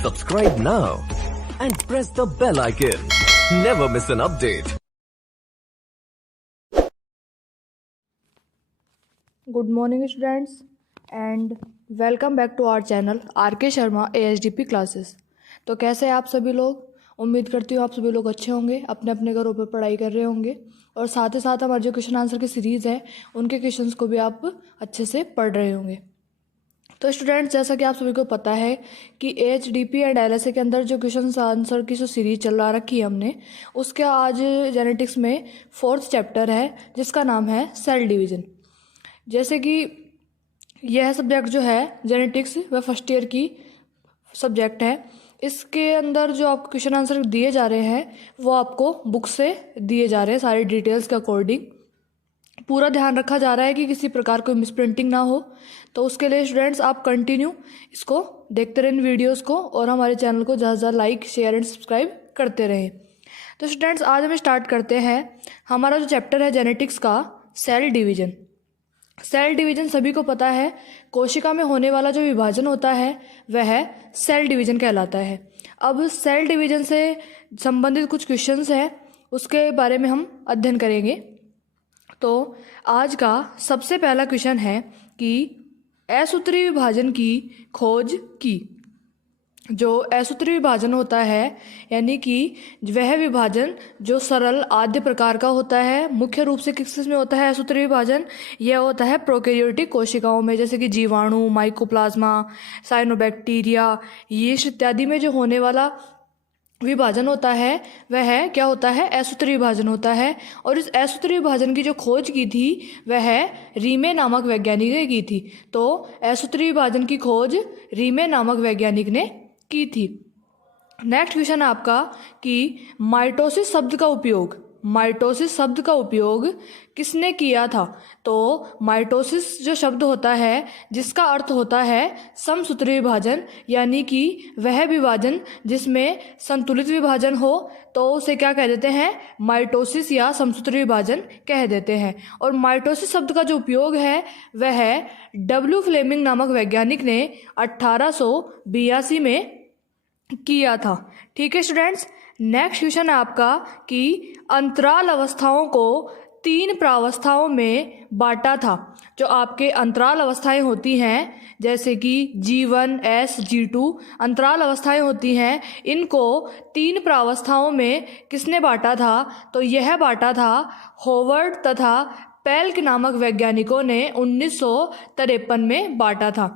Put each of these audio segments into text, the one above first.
Subscribe now and press the bell icon. Never miss an update. Good morning students and welcome back to our channel RK Sharma AHDP classes. तो कैसे हैं आप सभी लोग? उम्मीद करती हूँ आप सभी लोग अच्छे होंगे, अपने अपने घरों पर पढ़ाई कर रहे होंगे और साथ ही साथ हमारे जो क्वेश्चन आंसर की सीरीज़ है उनके क्वेश्चंस को भी आप अच्छे से पढ़ रहे होंगे। तो स्टूडेंट्स, जैसा कि आप सभी को पता है कि AHDP एंड LSA के अंदर जो क्वेश्चन आंसर की जो सीरीज चला रखी है हमने, उसके आज जेनेटिक्स में 4th चैप्टर है जिसका नाम है सेल डिवीज़न। जैसे कि यह सब्जेक्ट जो है जेनेटिक्स वह फर्स्ट ईयर की सब्जेक्ट है। इसके अंदर जो आपको क्वेश्चन आंसर दिए जा रहे हैं वो आपको बुक से दिए जा रहे हैं, सारी डिटेल्स के अकॉर्डिंग। पूरा ध्यान रखा जा रहा है कि किसी प्रकार कोई मिसप्रिंटिंग ना हो। तो उसके लिए स्टूडेंट्स आप कंटिन्यू इसको देखते रहें वीडियोस को और हमारे चैनल को ज़्यादा से ज़्यादा लाइक शेयर एंड सब्सक्राइब करते रहें। तो स्टूडेंट्स, आज हम स्टार्ट करते हैं हमारा जो चैप्टर है जेनेटिक्स का, सेल डिवीज़न। सेल डिवीज़न सभी को पता है, कोशिका में होने वाला जो विभाजन होता है वह सेल डिवीज़न कहलाता है। अब सेल डिवीज़न से संबंधित कुछ क्वेश्चंस हैं, उसके बारे में हम अध्ययन करेंगे। तो आज का सबसे पहला क्वेश्चन है कि असूत्री विभाजन की खोज की। जो असूत्री विभाजन होता है यानी कि वह विभाजन जो सरल आद्य प्रकार का होता है, मुख्य रूप से किस में होता है असूत्री विभाजन? यह होता है प्रोकैरियोटिक कोशिकाओं में, जैसे कि जीवाणु, माइकोप्लाज्मा, साइनोबैक्टीरिया, यीस्ट इत्यादि में जो होने वाला विभाजन होता है वह क्या होता है? असूत्री विभाजन होता है। और इस असूत्री विभाजन की जो खोज की थी वह रीमे नामक वैज्ञानिक ने की थी। तो असूत्री विभाजन की खोज रीमे नामक वैज्ञानिक ने की थी। नेक्स्ट क्वेश्चन है आपका कि माइटोसिस शब्द का उपयोग किसने किया था? तो माइटोसिस जो शब्द होता है जिसका अर्थ होता है समसूत्री विभाजन, यानी कि वह विभाजन जिसमें संतुलित विभाजन हो तो उसे क्या कह देते हैं? माइटोसिस या समसूत्री विभाजन कह देते हैं। और माइटोसिस शब्द का जो उपयोग है वह W फ्लेमिंग नामक वैज्ञानिक ने 1882 में किया था। ठीक है स्टूडेंट्स, नेक्स्ट क्वेश्चन है आपका कि अंतराल अवस्थाओं को 3 प्रावस्थाओं में बांटा था। जो आपके अंतराल अवस्थाएं होती हैं जैसे कि G1, S, G2 अंतराल अवस्थाएं होती हैं, इनको 3 प्रावस्थाओं में किसने बांटा था? तो यह बांटा था होवर्ड तथा पेल्क नामक वैज्ञानिकों ने 1953 में बांटा था।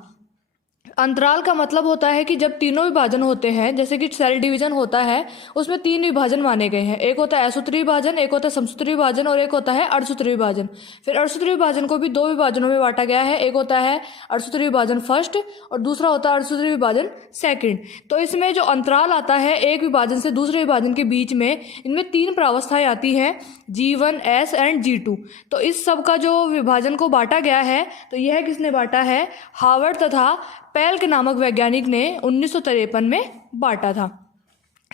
अंतराल का मतलब होता है कि जब तीनों विभाजन होते हैं, जैसे कि सेल डिवीजन होता है उसमें 3 विभाजन माने गए हैं। एक होता है असूत्री विभाजन, एक होता है समसूत्री विभाजन और एक होता है अर्धसूत्री विभाजन। फिर अर्धसूत्री विभाजन को भी 2 विभाजनों में बांटा गया है, एक होता है अर्धसूत्री विभाजन फर्स्ट और दूसरा होता है अर्धसूत्री विभाजन सेकंड। तो इसमें जो अंतराल आता है एक विभाजन से दूसरे विभाजन के बीच में, इनमें 3 प्रावस्थाएं आती हैं, G1, S एंड G2। तो इस सब का जो विभाजन को बांटा गया है तो यह किसने बांटा है? हार्वर्ड तथा पेल्क नामक वैज्ञानिक ने 1953 में बांटा था।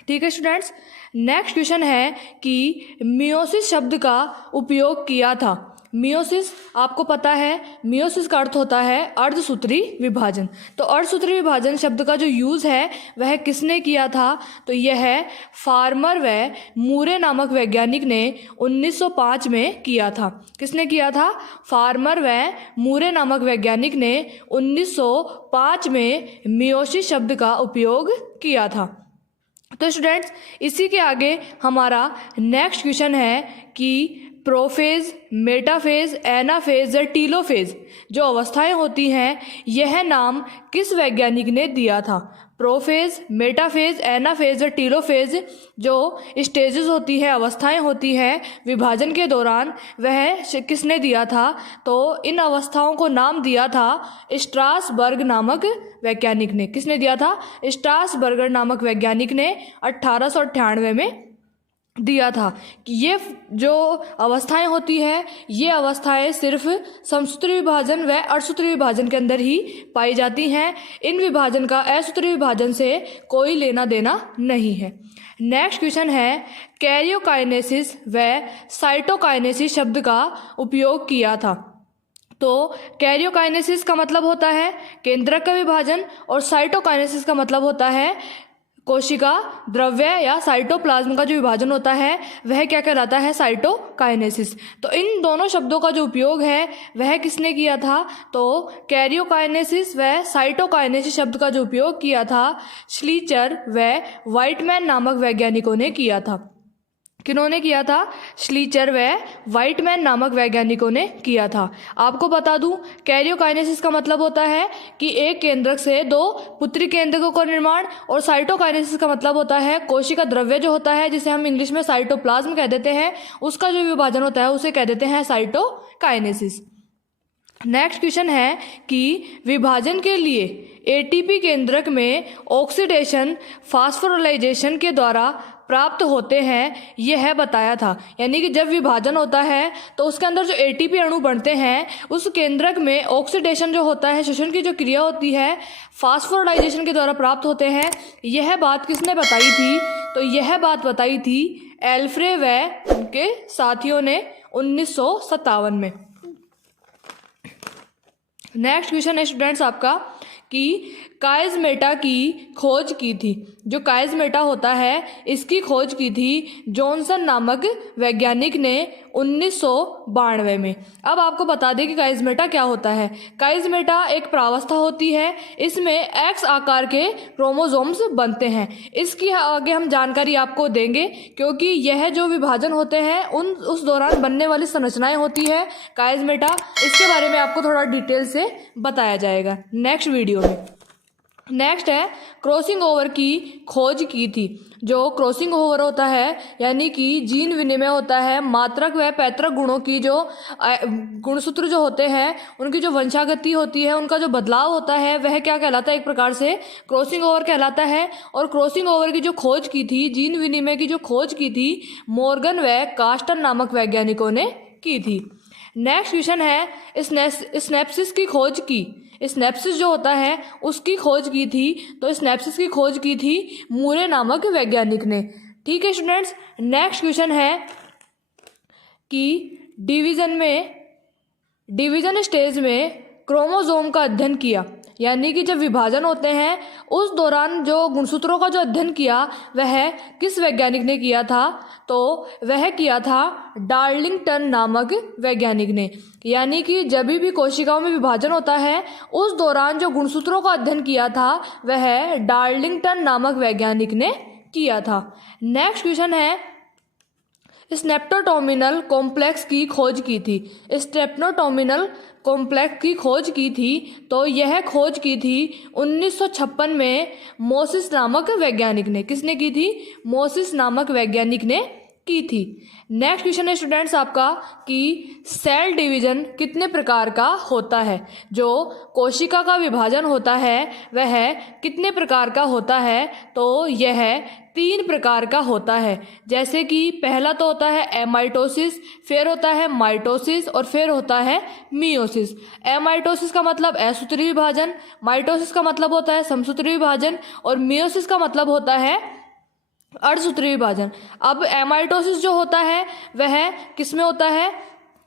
ठीक है स्टूडेंट्स, नेक्स्ट क्वेश्चन है कि मियोसिस शब्द का उपयोग किया था। मियोसिस आपको पता है, मियोसिस का अर्थ होता है अर्धसूत्री विभाजन। तो अर्धसूत्री विभाजन शब्द का जो यूज़ है वह किसने किया था? तो यह फार्मर व मूरे नामक वैज्ञानिक ने 1905 में किया था। किसने किया था? फार्मर व मूरे नामक वैज्ञानिक ने 1905 में मियोसिस शब्द का उपयोग किया था। तो स्टूडेंट्स, इसी के आगे हमारा नेक्स्ट क्वेश्चन है कि प्रोफेज, मेटाफेज, एनाफेज या टीलोफेज जो अवस्थाएं होती हैं यह नाम किस वैज्ञानिक ने दिया था? प्रोफेज, मेटाफेज, एनाफेज या टीलोफेज जो स्टेजेस होती है, अवस्थाएं होती हैं विभाजन के दौरान, वह किसने दिया था? तो इन अवस्थाओं को नाम दिया था स्ट्रासबर्ग नामक वैज्ञानिक ने। किसने दिया था? स्ट्रासबर्गर नामक वैज्ञानिक ने 1898 में दिया था कि ये जो अवस्थाएं होती हैं ये अवस्थाएं सिर्फ समसूत्री विभाजन व अर्धसूत्री विभाजन के अंदर ही पाई जाती हैं। इन विभाजन का असूत्री विभाजन से कोई लेना देना नहीं है। नेक्स्ट क्वेश्चन है कैरियोकाइनेसिस व साइटोकाइनेसिस शब्द का उपयोग किया था। तो कैरियोकाइनेसिस का मतलब होता है केंद्रक का विभाजन और साइटोकाइनेसिस का मतलब होता है कोशिका द्रव्य या साइटोप्लाज्म का जो विभाजन होता है वह क्या कहलाता है, साइटोकाइनेसिस। तो इन दोनों शब्दों का जो उपयोग है वह किसने किया था, तो कैरियोकाइनेसिस व साइटोकाइनेसिस शब्द का जो उपयोग किया था श्लीचर व वाइटमैन नामक वैज्ञानिकों ने किया था। किन्होंने किया था, श्लीचर व वाइटमैन नामक वैज्ञानिकों ने किया था। आपको बता दूं कैरियोकाइनेसिस का मतलब होता है कि एक केंद्रक से दो पुत्री केंद्रकों का निर्माण, और साइटोकाइनेसिस का मतलब होता है कोशिका द्रव्य जो होता है जिसे हम इंग्लिश में साइटोप्लाज्म कह देते हैं, उसका जो विभाजन होता है उसे कह देते हैं साइटोकाइनेसिस। नेक्स्ट क्वेश्चन है कि विभाजन के लिए एटीपी केंद्रक में ऑक्सीडेशन फास्फोराइलेशन के द्वारा प्राप्त होते हैं यह बताया था। यानी कि जब विभाजन होता है तो उसके अंदर जो एटीपी अणु बनते हैं उस केंद्रक में ऑक्सीडेशन जो होता है, शोषण की जो क्रिया होती है, फास्फोराइलेशन के द्वारा प्राप्त होते हैं। यह बात किसने बताई थी, तो यह बात बताई थी एल्फ्रे व उनके साथियों ने 1957 में। नेक्स्ट क्वेश्चन है स्टूडेंट्स आपका कि काइज़मेटा की खोज की थी। जो काइज़मेटा होता है इसकी खोज की थी जॉनसन नामक वैज्ञानिक ने 1992 में। अब आपको बता दें कि काइज़मेटा क्या होता है। काइज़मेटा एक प्रावस्था होती है, इसमें एक्स आकार के क्रोमोसोम्स बनते हैं। इसकी आगे हम जानकारी आपको देंगे क्योंकि यह जो विभाजन होते हैं उस दौरान बनने वाली संरचनाएं होती है काइज़मेटा, इसके बारे में आपको थोड़ा डिटेल से बताया जाएगा नेक्स्ट वीडियो में। नेक्स्ट है क्रॉसिंग ओवर की खोज की थी। जो क्रॉसिंग ओवर होता है यानी कि जीन विनिमय होता है, मात्रक व पैतृक गुणों की जो गुणसूत्र जो होते हैं उनकी जो वंशागति होती है, उनका जो बदलाव होता है वह क्या कहलाता है, एक प्रकार से क्रॉसिंग ओवर कहलाता है। और क्रॉसिंग ओवर की जो खोज की थी, जीन विनिमय की जो खोज की थी, मॉर्गन व कास्टन नामक वैज्ञानिकों ने की थी। नेक्स्ट क्वेश्चन है स्नेप्सिस की खोज की। स्नेप्सिस जो होता है उसकी खोज की थी, तो स्नेप्सिस की खोज की थी मूरे नामक वैज्ञानिक ने। ठीक है स्टूडेंट्स, नेक्स्ट क्वेश्चन है कि डिवीजन स्टेज में क्रोमोसोम का अध्ययन किया। यानी कि जब विभाजन होते हैं उस दौरान जो गुणसूत्रों का जो अध्ययन किया वह किस वैज्ञानिक ने किया था, तो वह किया था डार्लिंगटन नामक वैज्ञानिक ने। यानी कि जब भी कोशिकाओं में विभाजन होता है उस दौरान जो गुणसूत्रों का अध्ययन किया था वह डार्लिंगटन नामक वैज्ञानिक ने किया था। नेक्स्ट क्वेश्चन है स्नेप्टोटोमिनल कॉम्प्लेक्स की खोज की थी। स्नेप्टोटोमिनल कॉम्प्लेक्स की खोज की थी, तो यह खोज की थी 1956 में मोसिस नामक वैज्ञानिक ने। किसने की थी, मोसिस नामक वैज्ञानिक ने की थी। नेक्स्ट क्वेश्चन है स्टूडेंट्स आपका कि सेल डिवीजन कितने प्रकार का होता है। जो कोशिका का विभाजन होता है वह कितने प्रकार का होता है, तो यह 3 प्रकार का होता है। जैसे कि पहला तो होता है एमाइटोसिस, फिर होता है माइटोसिस और फिर होता है मियोसिस। एमाइटोसिस का मतलब असूत्री विभाजन, माइटोसिस का मतलब होता है समसूत्री विभाजन और मियोसिस का मतलब होता है अर्धसूत्री विभाजन। अब एमाइटोसिस जो होता है वह किसमें होता है,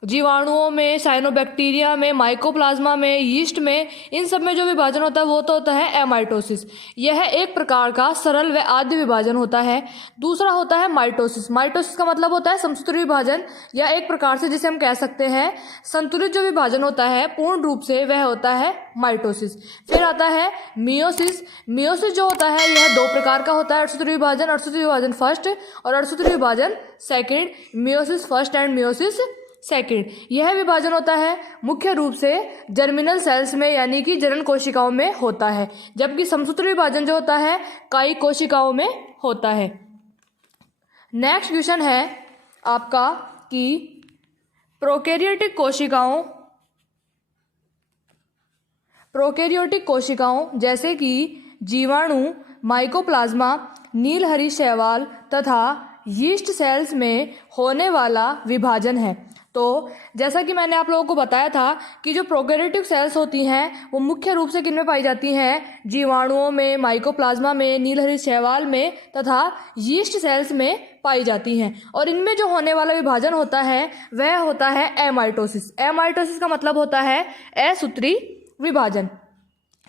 जीवाणुओं में, साइनोबैक्टीरिया में, माइकोप्लाज्मा में, यीस्ट में, इन सब में जो विभाजन होता है वो तो होता है एमाइटोसिस। यह एक प्रकार का सरल व आद्य विभाजन होता है। दूसरा होता है माइटोसिस। माइटोसिस का मतलब होता है समसूत्री विभाजन, या एक प्रकार से जिसे हम कह सकते हैं संतुलित जो विभाजन होता है पूर्ण रूप से वह होता है माइटोसिस। फिर आता है मियोसिस। मियोसिस जो होता है यह 2 प्रकार का होता है, अर्धसूत्री विभाजन फर्स्ट और अर्धसूत्री विभाजन second. Meiosis first and meiosis second. यह विभाजन होता है मुख्य रूप से जर्मिनल सेल्स में यानी कि जनन कोशिकाओं में होता है, जबकि समसूत्री विभाजन जो होता है कायिक कोशिकाओं में होता है। नेक्स्ट क्वेश्चन है आपका कि प्रोकैरियोटिक कोशिकाओं जैसे कि जीवाणु, माइकोप्लाज्मा, नीलहरी शैवाल तथा यीस्ट सेल्स में होने वाला विभाजन है। तो जैसा कि मैंने आप लोगों को बताया था कि जो प्रोकैरियोटिक सेल्स होती हैं वो मुख्य रूप से किन में पाई जाती हैं, जीवाणुओं में, माइकोप्लाज्मा में, नीलहरित शैवाल में तथा यीस्ट सेल्स में पाई जाती हैं। और इनमें जो होने वाला विभाजन होता है वह होता है एमाइटोसिस। एमाइटोसिस का मतलब होता है असूत्री विभाजन।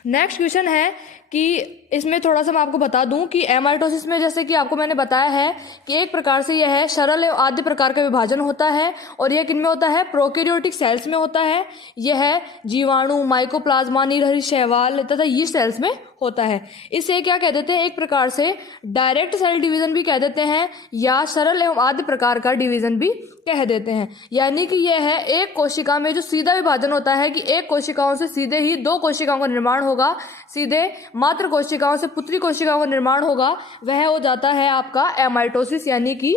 नेक्स्ट क्वेश्चन है कि इसमें थोड़ा सा मैं आपको बता दूं कि एमाइटोसिस में जैसे कि आपको मैंने बताया है कि एक प्रकार से यह है सरल एवं आद्य प्रकार का विभाजन होता है और यह किनमें होता है, प्रोकैरियोटिक सेल्स में होता है। यह जीवाणु, माइकोप्लाज्मा, नीलहरित शैवाल तथा यीस्ट सेल्स में होता है। इसे क्या कह देते हैं, एक प्रकार से डायरेक्ट सेल डिवीजन भी कह देते हैं या सरल एवं आद्य प्रकार का डिवीजन भी कह देते हैं। यानी कि यह है एक कोशिका में जो सीधा विभाजन होता है कि एक कोशिकाओं से सीधे ही दो कोशिकाओं का निर्माण होगा, सीधे मात्र कोशिकाओं से पुत्री कोशिकाओं का निर्माण होगा, वह हो जाता है आपका एमाइटोसिस यानी कि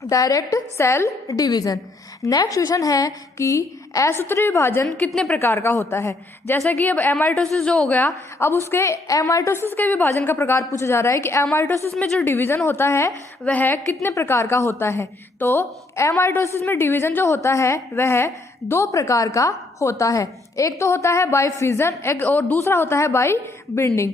direct cell division. Next question है कि असूत्री विभाजन कितने प्रकार का होता है। जैसा कि अब एमाइटोसिस जो हो गया, अब उसके एमाइटोसिस के विभाजन का प्रकार पूछा जा रहा है कि एमाइटोसिस में जो डिवीजन होता है वह कितने प्रकार का होता है। तो एमाइटोसिस में डिवीजन जो होता है वह दो प्रकार का होता है। एक तो होता है बाय फिजन, एक और दूसरा होता है बाय बिंडिंग।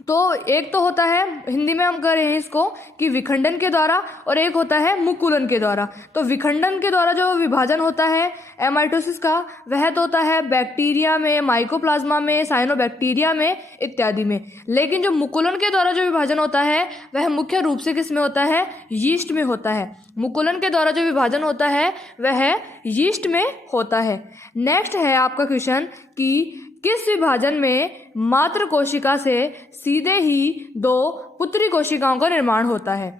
तो एक तो होता है, हिंदी में हम कह रहे हैं इसको कि विखंडन के द्वारा, और एक होता है मुकुलन के द्वारा। तो विखंडन के द्वारा जो विभाजन होता है एमाइटोसिस का वह तो होता है बैक्टीरिया में, माइकोप्लाज्मा में, साइनोबैक्टीरिया में इत्यादि में। लेकिन जो मुकुलन के द्वारा जो विभाजन होता है वह मुख्य रूप से किस में होता है, यीस्ट में होता है। मुकुलन के द्वारा जो विभाजन होता है वह यीस्ट में होता है। नेक्स्ट है आपका क्वेश्चन कि किस विभाजन में मात्र कोशिका से सीधे ही दो पुत्री कोशिकाओं का निर्माण होता है।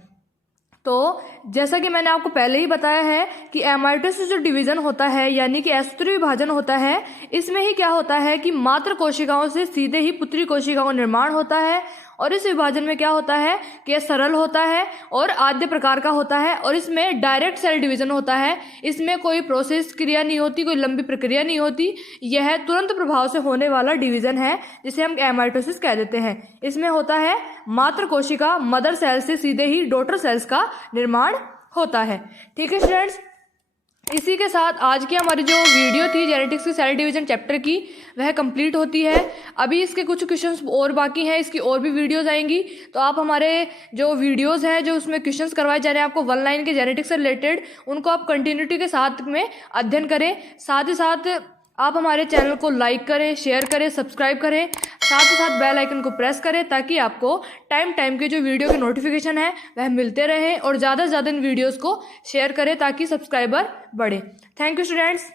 तो जैसा कि मैंने आपको पहले ही बताया है कि एमाइटोसिस जो डिवीजन होता है यानी कि असूत्री विभाजन होता है, इसमें ही क्या होता है कि मात्र कोशिकाओं से सीधे ही पुत्री कोशिकाओं का निर्माण होता है। और इस विभाजन में क्या होता है कि यह सरल होता है और आद्य प्रकार का होता है और इसमें डायरेक्ट सेल डिवीजन होता है। इसमें कोई प्रोसेस क्रिया नहीं होती, कोई लंबी प्रक्रिया नहीं होती, यह तुरंत प्रभाव से होने वाला डिवीजन है जिसे हम एमाइटोसिस कह देते हैं। इसमें होता है मात्र कोशिका मदर सेल से सीधे ही डॉटर सेल्स का निर्माण होता है। ठीक है स्टूडेंट्स, इसी के साथ आज की हमारी जो वीडियो थी जेनेटिक्स की सेल डिवीजन चैप्टर की वह कंप्लीट होती है। अभी इसके कुछ क्वेश्चंस और बाकी हैं, इसकी और भी वीडियोस आएंगी। तो आप हमारे जो वीडियोस हैं जो उसमें क्वेश्चंस करवाए जा रहे हैं आपको 1 लाइन के जेनेटिक्स से रिलेटेड, उनको आप कंटिन्यूटी के साथ में अध्ययन करें। साथ ही साथ आप हमारे चैनल को लाइक करें, शेयर करें, सब्सक्राइब करें, साथ ही साथ बेल आइकन को प्रेस करें ताकि आपको टाइम के जो वीडियो के नोटिफिकेशन है वह मिलते रहें और ज़्यादा से ज़्यादा इन वीडियोस को शेयर करें ताकि सब्सक्राइबर बढ़े। Thank you students.